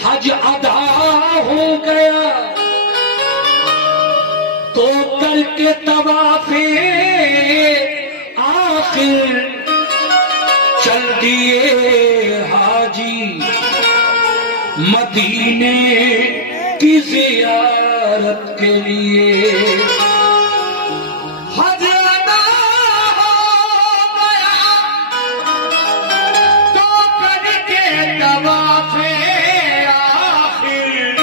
हज अदा हो गया तो करके तवाफे आखिर चल दिए हाजी मदीने की जियारत के लिए। हज अदा हो गया तो करके तवाफे आखिर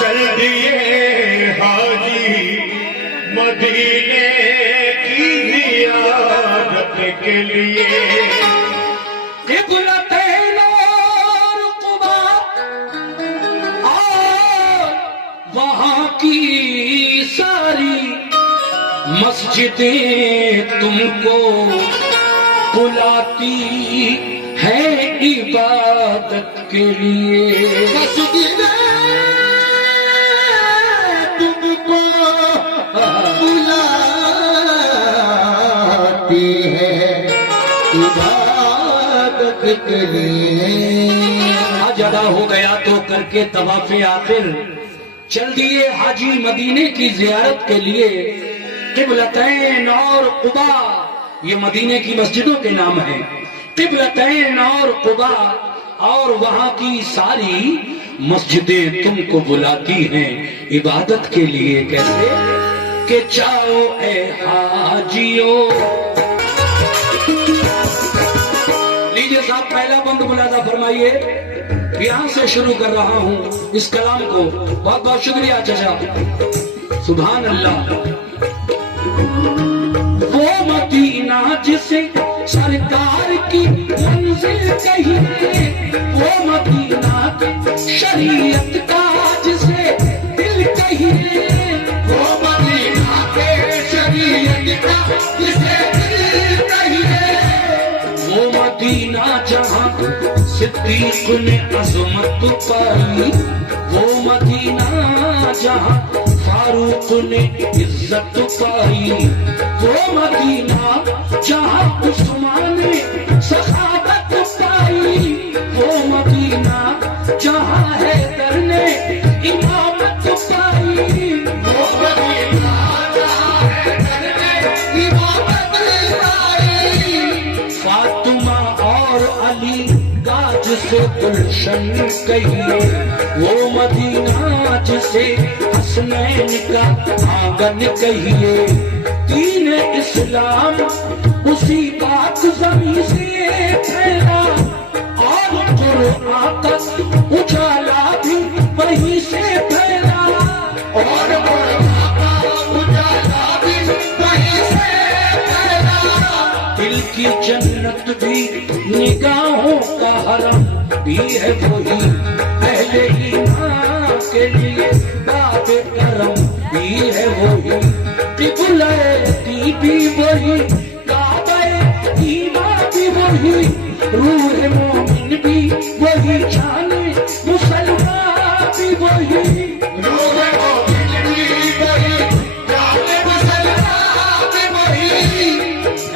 चल दिए हाजी मदीने की जियारत के लिए। क़िबलतैन और क़ुबा और वहां की सारी मस्जिदें तुमको बुलाती है इबादत के लिए। मस्जिदें तुमको बुलाती है इबादत के लिए। हज अदा हो गया तो करके तवाफ़े आखिर चल दिए हाजी मदीने की जियारत के लिए। क़िबलतैन और क़ुबा ये मदीने की मस्जिदों के नाम हैं। क़िबलतैन और क़ुबा और वहां की सारी मस्जिदें तुमको बुलाती हैं इबादत के लिए। कैसे कि जाओ ए हाजियों। लीजिए साहब पहला बंद मुलाजा फरमाइए। यहां से शुरू कर रहा हूं इस कलाम को। बहुत बहुत शुक्रिया चाचा। सुभान अल्लाह। वो मदीना जिसे सरकार की मंजिल कहिए, वो मदीना शरीयत का जिसे दिल कहिए, वो मदीना के शरीयत का जिसे दिल कहिए, वो मदीना जहां सिद्दीक ने अज़मत पाई, वो मदीना जहां फारूक ने इज्जत पाई, वो मदीना जहां उस्मान ने सखावत पाई, वो मदीना जहां हैदर ने इमामत पाई, वो मदीना जहां हैदर ने इमामत पाई। फातिमा और अली का जिसे गुलशन कहिए, वो मदीना जिसे हसनैन का आंगन कहिए। दीन इस्लाम उसी बात ज़मीं से फैला और कुरान का उजाला भी वहीं से फैला, और कुरान का उजाला भी वहीं से फैला। दिल की जन्नत भी निगाहों का हरम भी है वही, अहले ईमान के लिए बाबे करम भी है वही, क़िबला भी वही, काबे ईमान भी वही, रूह मोमिन भी वही, जाने मुसलमान भी वही, रूह मोमिन भी वही, जाने मुसलमान भी वही।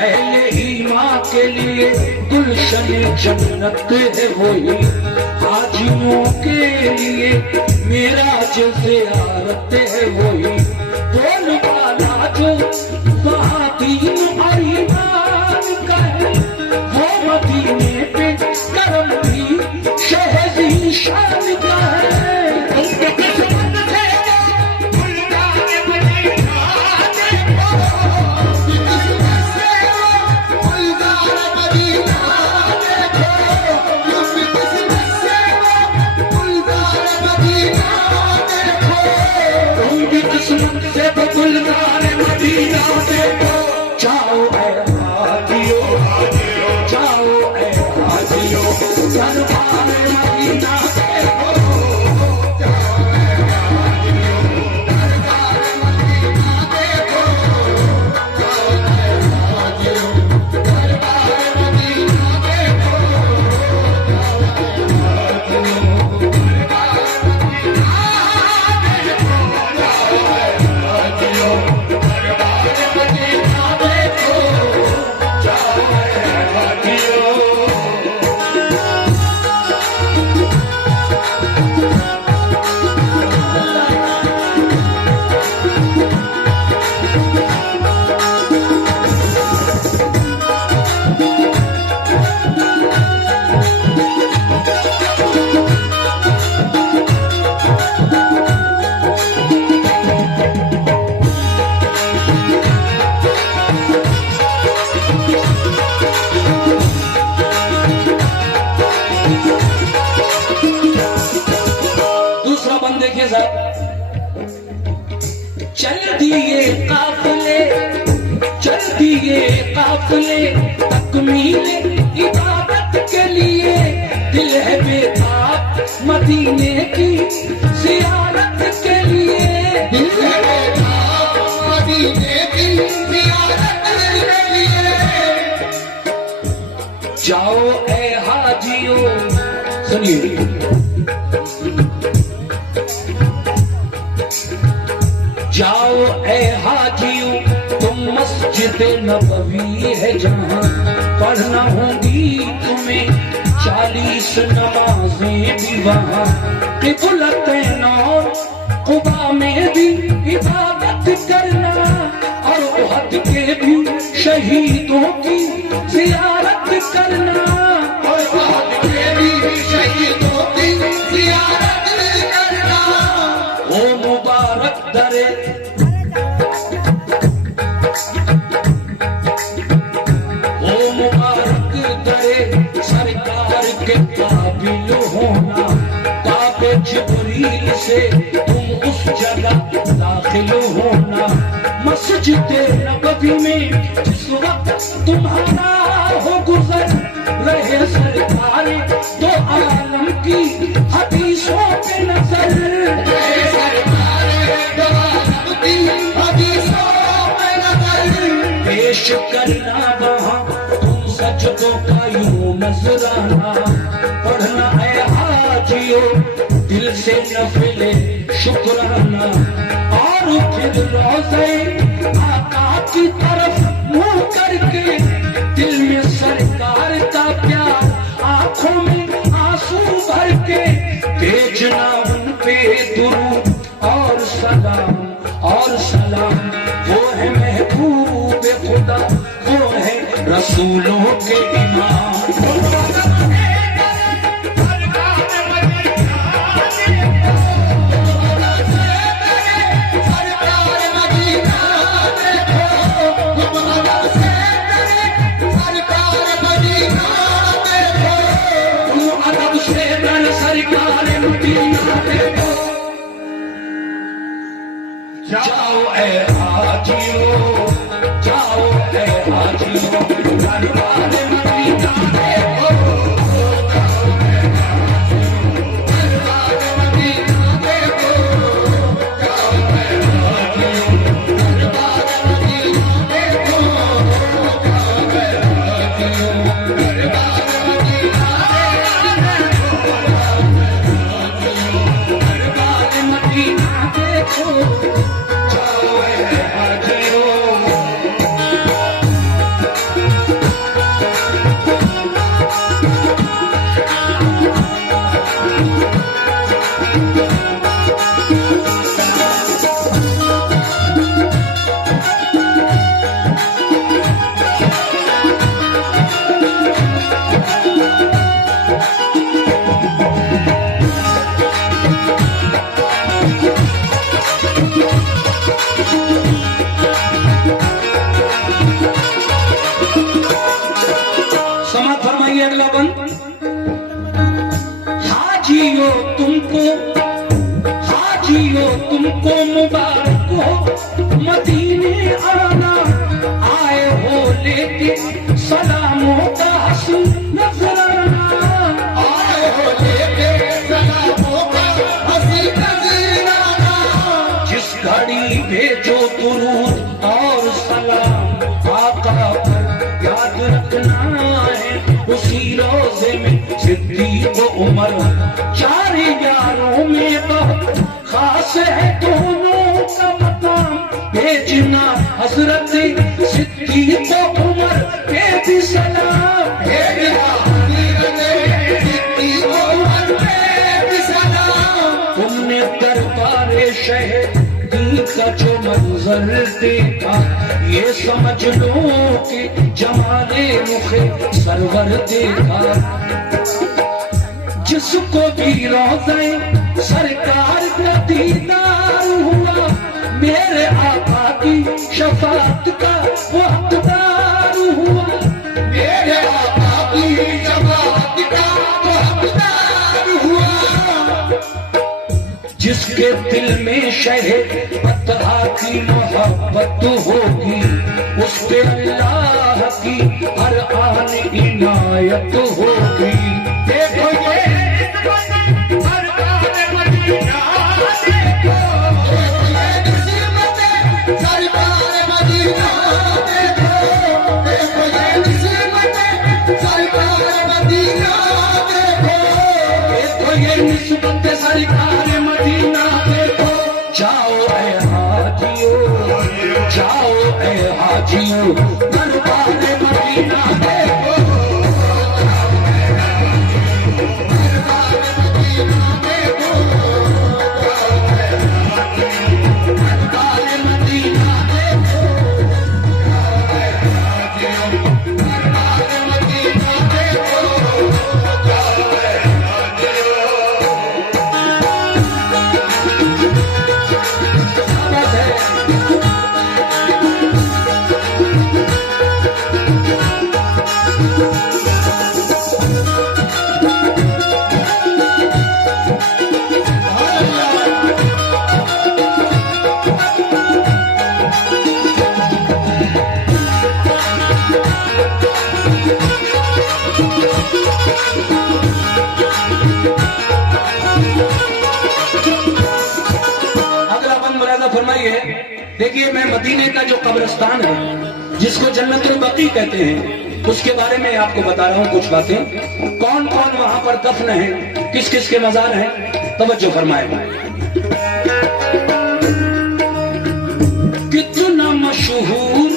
अहले ईमान के लिए गुलशन जन्नत है वही, हाजियों के लिए मेराज ज़ियारत है वही। बोल वाला जो वहाँ दीन और ईमान का है, वो मदीने पे करम भी शहज़ी शान का है। जाओ ऐ हाजियो, सरकार मदीना देखो। साहब, चल दिए काफिले, चल दिए काफिले तकमीले इबादत के लिए, दिल है बेताब मदीने की ज़ियारत के लिए, दिल है बेताब मदीने की ज़ियारत के लिए। जाओ ए हाजियों, सुनिए, जाओ ए हाजियों, तुम मस्जिद नबवी है जहाँ पढ़ना होंगी तुम्हें 40 नमाजें भी वहाँ, क़िबलतैन और क़ुबा में भी इबादत करना, और उहद के भी शहीदों की ज़ियारत करना, और उहद के भी शहीदों की ज़ियारत करना। ओ मुबारक दरे, ओ मुबारक दरे सरकार के काबिल होना, काबे जिब्रील से तुम उस जगह दाखिल होना, मस्जिद नबवी में जिस वक्त तुम्हारा हो गुजर रहे सरकार तो आलम की हदीसों पे नजर, रहे सरकार तो आलम की हदीसों पे नजर, पेश करना वहाँ तुम सजदों का यूं नजराना, पढ़ना है हाजियों दिल से नफिले शुक्राना, और फिर रोज़े आका की तरफ मुँह करके दिल में सरकार का प्यार, आंखों में आंसू भर के भेजना उन पे दुरूद और सलाम, और सलाम। वो है महबूब खुदा, वो है रसूलों के इमाम, जाओ ए हाजियों, जाओ ए हाजियों, दरबार मदीना देखो, जाओ ए हाजियों, दरबार मदीना देखो, जाओ ए हाजियों, दरबार मदीना देखो, जाओ ए हाजियों, दरबार मदीना देखो, दरबार मदीना देखो। अगला बंद, हाजियो तुमको, हाजियो तुमको मुबारक हो मदीने आना, आए हो लेके सलामों का हसीन नजराना, आए हो लेके सलामों का हसीन नजराना, जिस घड़ी भेजो दुरूद और सलाम आका पर याद रखना है, उसी रोज़े में सिद्दीक़ उमर, 4 यारों में बहुत खास है दोनों का मकाम, भेजना हज़रत सिद्दीक़ उमर पे भी सलाम, भेजना हज़रत सिद्दीक़ उमर पे भी सलाम। तुमने दरबारे शहर का जो मंजर देखा, ये समझ लो कि जमाले मुखे सरवर देखा, जिसको भी रोज़े सरकार का दीदार हुआ, मेरे आका की शफाअत का वो हकदार हुआ, मेरे आका की शफाअत का वो हकदार हुआ, जिसके दिल में शहे अतहा की मोहब्बत होगी, उस पे अल्लाह की हर आन इनायत होगी। देखो ये हर आन मदीना, देखो ये निस्बत सरकार मदीना, देखो देखो ये निस्बत सरकार मदीना, देखो देखो ये निस्बत सरकार मदीना, देखो। जाओ ए हाजियो, जाओ ए हाजियो, दरबार मदीना देखो, दरबार मदीना देखो, दरबार मदीना देखो, दरबार मदीना देखो। देखिए, मैं मदीने का जो कब्रिस्तान है, जिसको जन्नतुल बकी कहते हैं, उसके बारे में आपको बता रहा हूं कुछ बातें। कौन कौन वहां पर दफन है, किस किस के मजार हैं, तवज्जो फरमाए। कितना मशहूर,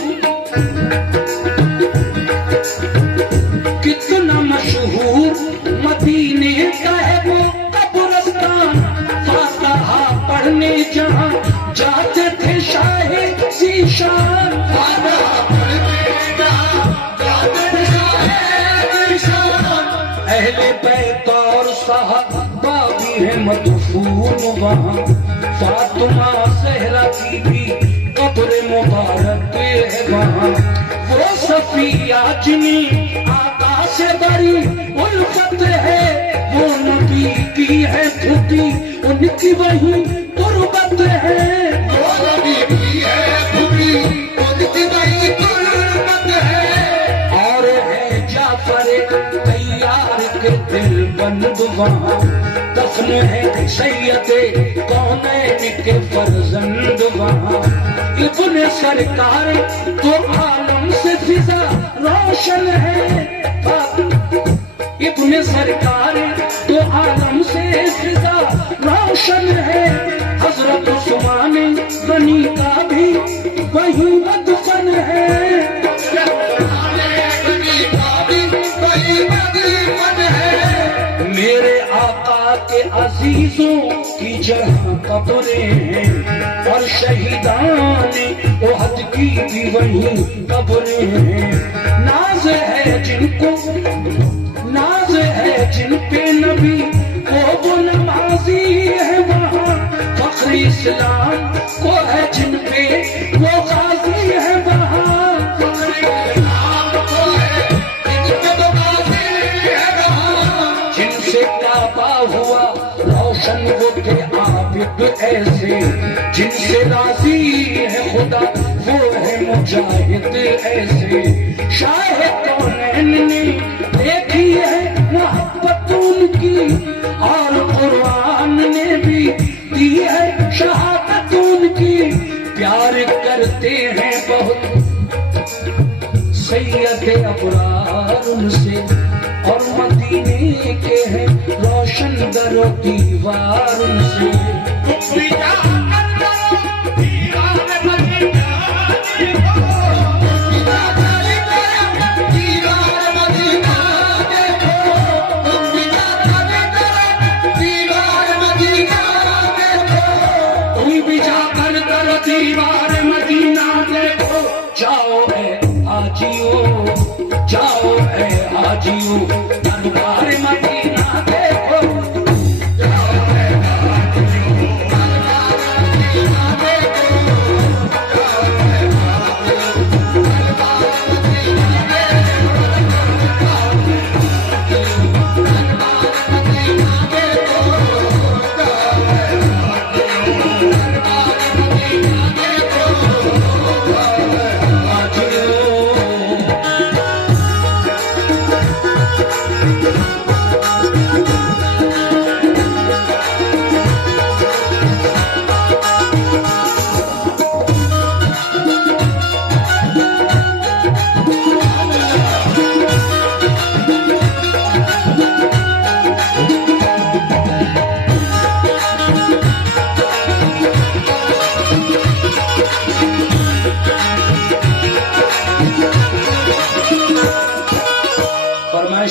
कितना मशहूर मदीने का है वो कब्रिस्तान। फातिहा पढ़ने जहां जाते थे शाहे ज़ीशान, अहले बैत और सहाबा भी है मदफून वहाँ। फातिमा ज़हरा की भी कब्र मुबारक है वहाँ। वो सफिया जिनी आका से बड़ी उल्फत है, वो नबी की है खुदी, उनकी वही तुरबत है। वो नबी की है खुदी, उनकी वही तुरबत है। और है जाफर तैयार के दिल बंद वहाँ। दफन है सैयदे कौनैन के फर्जंद वहाँ। इब्ने सरकार तो आलम से फिजा रोशन है, इब्ने सरकार तो आलम से फिजा रोशन है। हजरत उस्मान गनी का भी वही मदफन है, मेरे आका के अजीजों की जगह कब्रें हैं, और शहीदाने ओहद की भी वही कब्रें हैं। नाज है जिनको, नाज है जिन पे नबी वो नमाजी है वहाँ। फख्र इस्लाम को है जिन पे वो गाजी है वहाँ। जिनसे काबा हुआ रोशन वो थे आबिद ऐसे, जिनसे राजी है खुदा वो है मुजाहिद ऐसे। शाह कौनैन ने देखी है मोहब्बत उनकी, और कुरान ने भी दी है शहादत उनकी। प्यार करते हैं बहुत सैयद अबरार उनसे, और मदीने के हैं रोशन दरो दीवार उनसे। दीवार मदीना देखो, जाओ ए हाजियो, जाओ ए हाजियो, दरबार मदीना देखो, जाओ ए हाजियो, दरबार मदीना देखो, जाओ ए हाजियो, दरबार मदीना देखो, दरबार मदीना देखो, जाओ ए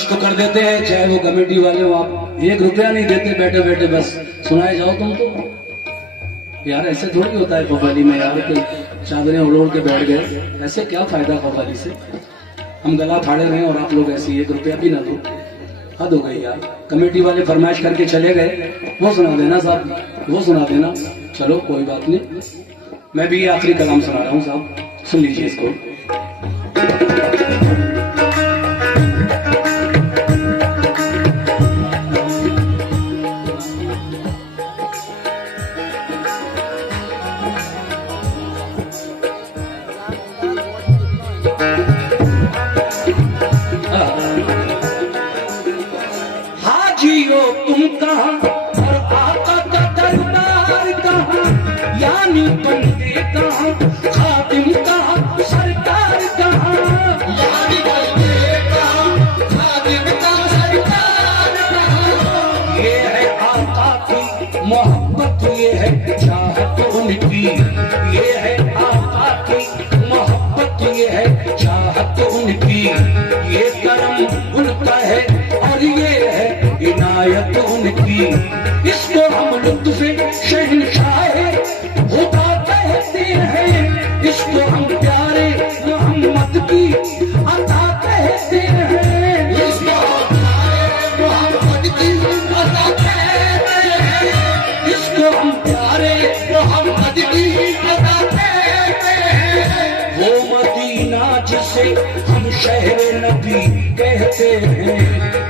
फरमाइश तो कर देते हैं, चाहे वो कमेटी वाले हो, आप 1 रुपया नहीं देते बैठे बैठे, बस सुनाए जाओ तुम तो। यार ऐसे थोड़ी होता है कव्वाली में यार कि चादरें ओढ़ ओढ़ के बैठ गए, ऐसे क्या फायदा कव्वाली से। हम गला फाड़े रहे और आप लोग ऐसे 1 रुपया भी ना दो, हद हो गई यार। कमेटी वाले फरमाइश करके चले गए, वो सुना देना साहब, वो सुना देना। चलो कोई बात नहीं, मैं भी ये आखिरी कलाम सुना रहा हूँ साहब, सुन लीजिए इसको। हाजियो तुम कहाँ और आका का दरबार कहाँ, यानी बंदे कहाँ, खादिम कहाँ, सरकार कहाँ, यानी बंदे कहाँ, खादिम कहाँ, सरकार कहाँ। ये है आका की मोहब्बत, ये है चाहत उनकी, ये है आका की मोहब्बत, ये है चाहत उनकी, ये करम उनका है और ये है इनायत उनकी। इसको हम लुत्फ शहंशाह खुदा कहते हैं, इसको हम प्यारे मोहम्मद की अता कहते हैं, इसको प्यारे मोहम्मद की अता कहते हैं, इसको हम प्यारे मोहम्मद की अता कहते हैं। वो मदीना जिसे हम शहर नबी कहते हैं,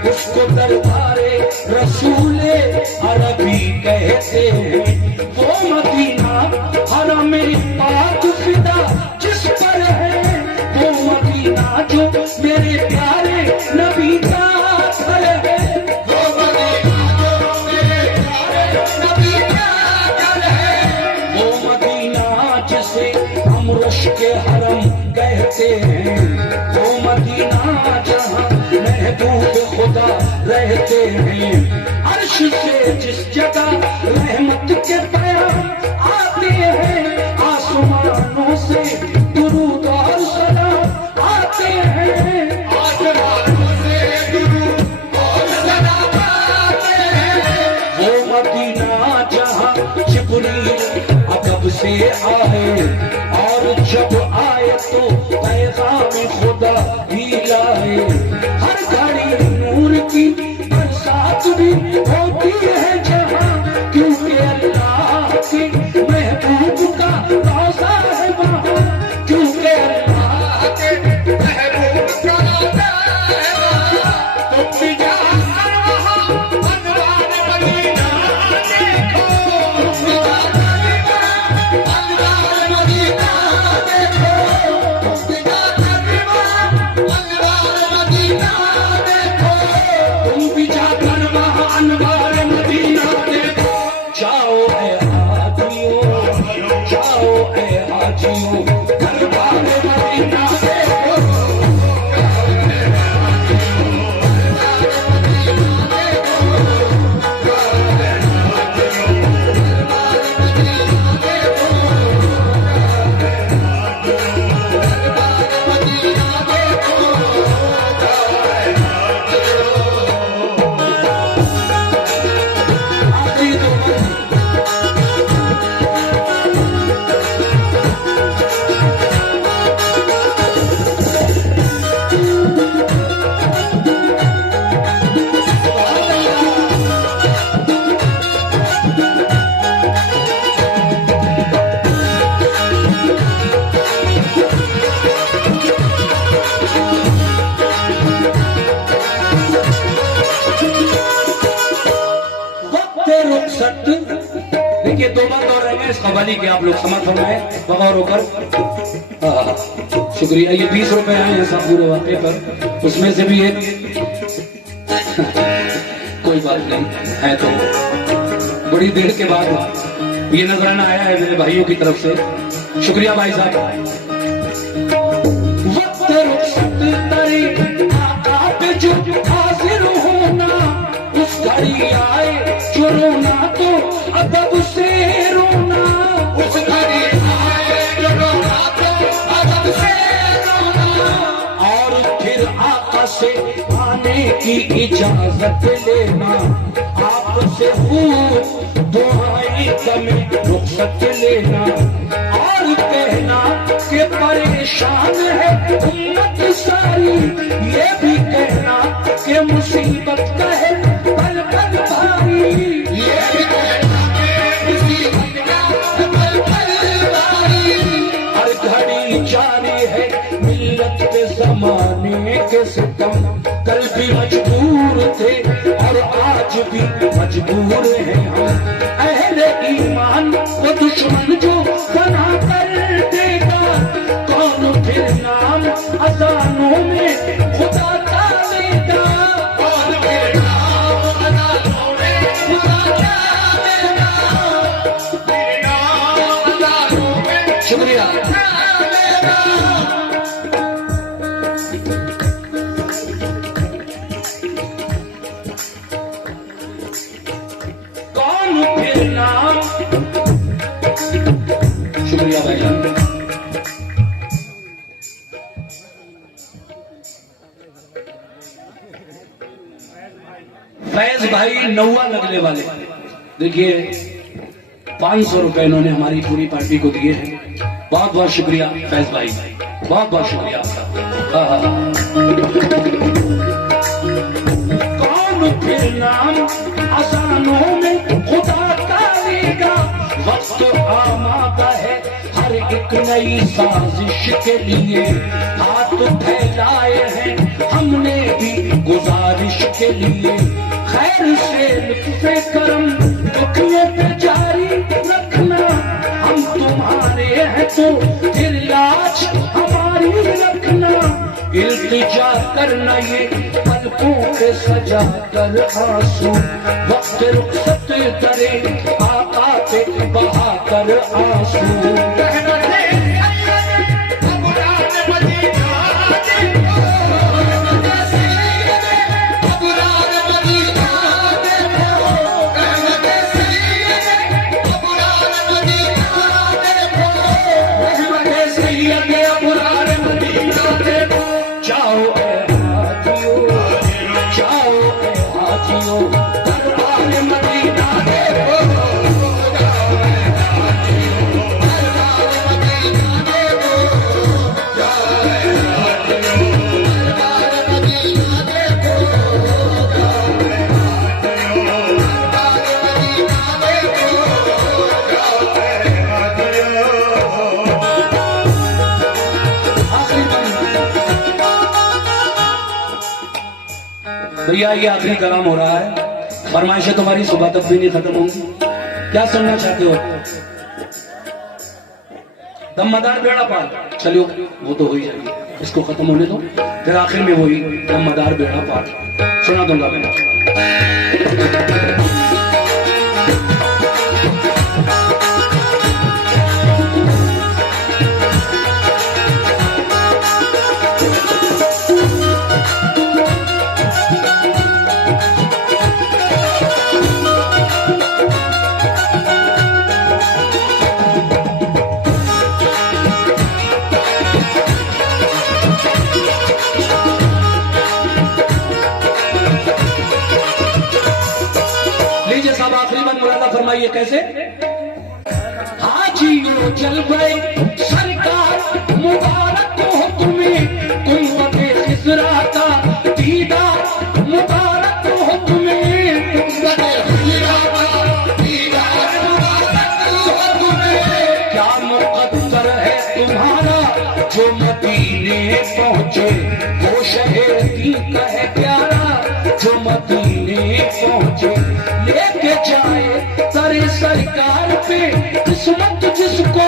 उसको दरबारे रसूले अरबी कहते हैं। वो मदीना हरम पाक फिदा जिस पर है, वो मदीना जो मेरे प्यारे नबी का घर है, वो मदीना जो मेरे प्यारे नबी का घर है। वो मदीना जिसे हम रुश के हरम कहते हैं, वो मदीना जहाँ महबूब खुदा रहते हैं। अर्श से जिस जगह रहमत के पैगाम आते हैं, आसमानों से दुरूद और सलाम आते हैं, आसमानों से दुरूद और सलाम आते हैं। वो मदीना जहाँ जिब्रील अदब से आए और जब आए तो पैगाम खुदा ही लाए। हर घड़ी नूर की बरसात भी होती है जहाँ, क्योंकि अल्लाह के महबूब का रोज़ा है वहाँ, क्योंकि अल्लाह के महबूब का रोज़ा है वहाँ। तुम भी जाकर वहाँ अनवार मदीना देखो, तुम भी जाकर वहाँ अनवार मदीना देखो, तुम भी जाकर वहाँ अनवार मदीना देखो, तुम भी जाकर वहाँ अनवार मदीना देखो। जाओ ए हाजियो, जाओ ए हाजियो, दरबार मदीना देखो। देखिए 2 बात और रहेंगे इस कव्वाली के, आप लोग समझ फरमाए बगौर होकर। शुक्रिया। ये 20 रुपए आए हैं सब पूरे वाक़े पर, उसमें से भी एक कोई बात नहीं है, तो बड़ी देर के बाद ये नजराना आया है मेरे भाइयों की तरफ से, शुक्रिया भाई साहब। जो हाजिर होना उस घड़ी आए जो रोना तो अदब से रोना, उस घड़ी आए जो रोना तो अदब से रोना, और फिर आका से आने की इजाजत लेना, आपसे पूछ दुआई कमें रुखसत लेना, और कहना कि परेशान है उम्मत सारी, ये भी कहना कि मुसीबत का है पल पल भारी, ये भी कहना कि मुसीबत का है पल पल भारी। हर घड़ी जारी है मिल्लत के जमाने के सितम, कल भी मजबूर थे और आज भी मजबूर हैं हम। अहले ईमान को दुश्मन जो बना कर देगा, कौन फिर नाम अजानों में खुदा का लेगा, कौन फिर नाम अजानों में खुदा का लेगा, फिर नाम अजानों में। शुक्रिया। शुक्रिया भाई जान। फैज भाई नौवा लगने वाले, देखिए 500 रुपए इन्होंने हमारी पूरी पार्टी को दिए हैं। बहुत बहुत शुक्रिया फैज भाई, बहुत बहुत शुक्रिया आपका। कौन फिर नाम आसानों में खुदा का लेगा, वक्त आमादा है हर एक नई साजिश के लिए, हाथ फैलाए हैं हमने भी गुजारिश के लिए, खैर से लुत्फ़े करम दुखियों पे जारी रखना, हम तुम्हारे हैं तो फिर लाज हमारी रखना, इल्तिजा करना ये पलकों पे सजा कर आंसू, वक्त रुखसत करे आका पे बहा कर आंसू। भैया ये आखिरी कलाम हो रहा है, फरमाइशें तुम्हारी सुबह तक भी नहीं खत्म होंगी। क्या सुनना चाहते हो? दमदार बेड़ा पार, चलियो वो तो हो ही जाएगी, इसको खत्म होने दो, फिर आखिर में वही दमदार बेड़ा पार सुना दूंगा मैं। फरमाइए कैसे? हाजियो जलवे सरकार मुबारक हो तुम्हें, कुंवते खिजरा का दीदार मुबारक हो तुम्हें, कुंवते खिजरा का दीदार मुबारक हो तुम्हें। क्या मुकद्दर है तुम्हारा जो मदीने पहुंचे, वो शहर की का है प्यारा जो मदीने पहुंचे, लेके जाए तेरे सरकार पे किस्मत जिसको,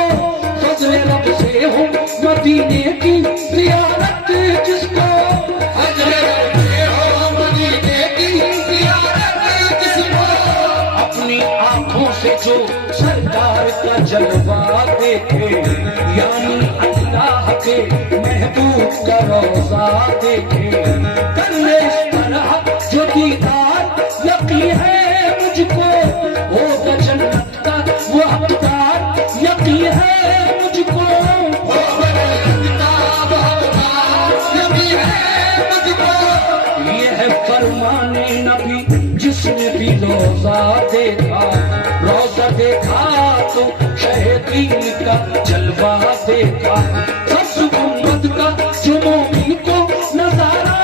फजले रब से हो मदीने की ज़ियारत जिसको, फजले रब से हो मदीने की ज़ियारत जिसको, अपनी आंखों से जो सरकार का जलवा देखे, यानी अल्लाह के महबूब का रोज़ा देखे, कर ले इस तरह जो दीदार यकीन है मुझको, होगा जन्नत का वो हकदार यकीन है मुझको, होगा जन्नत का वो हकदार यकीन है मुझको। ये है फर्म देखा, रोज़ा देखा तो शहीदीन का जलवा देखा। सब गुंबद का जो मोमिन को नजारा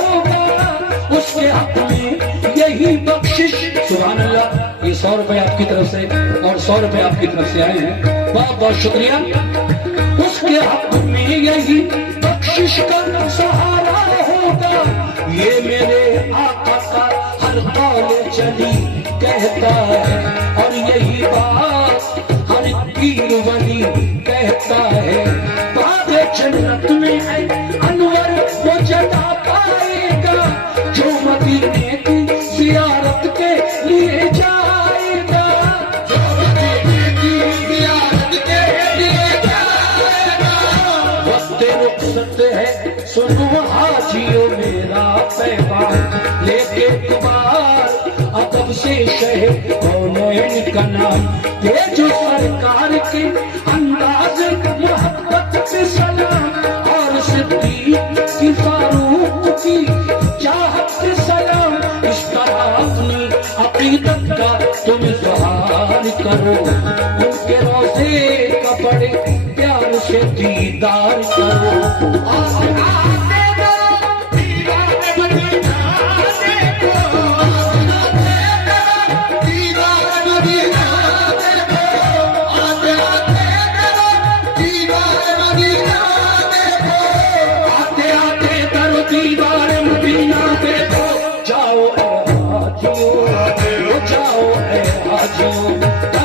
होगा, उसके हक में यही बख्शिश। सुभान अल्लाह। ये 100 रुपए आपकी तरफ से और 100 रुपए आपकी तरफ से आए हैं, बहुत बहुत शुक्रिया। उसके हक में यही बख्शिश का सहारा होगा। ये मेरे आका का हर कौल चली कहता है, और यही बात हर पीर वली कहता है। बाबे जन्नत में है अनवर वो जगह पाएगा, जो मदीने की जियारत के लिए जाएगा, जो मदीने की जियारत के लिए जाएगा। वक्त रुखसत है सुनो हाजियों मेरा पैगाम, लेके कुमार अदब से शहे कौनैन का नाम। ये जो सरकार के अंदाज मोहब्बत के सलाम, और सिद्दीक की फारूक की चाहत के सलाम। इस तरह अपनी अकीदत का तुम इज़हार करो, उनके रोज़े का बड़े प्यार से दीदार करो। जाओ ए हाजियों,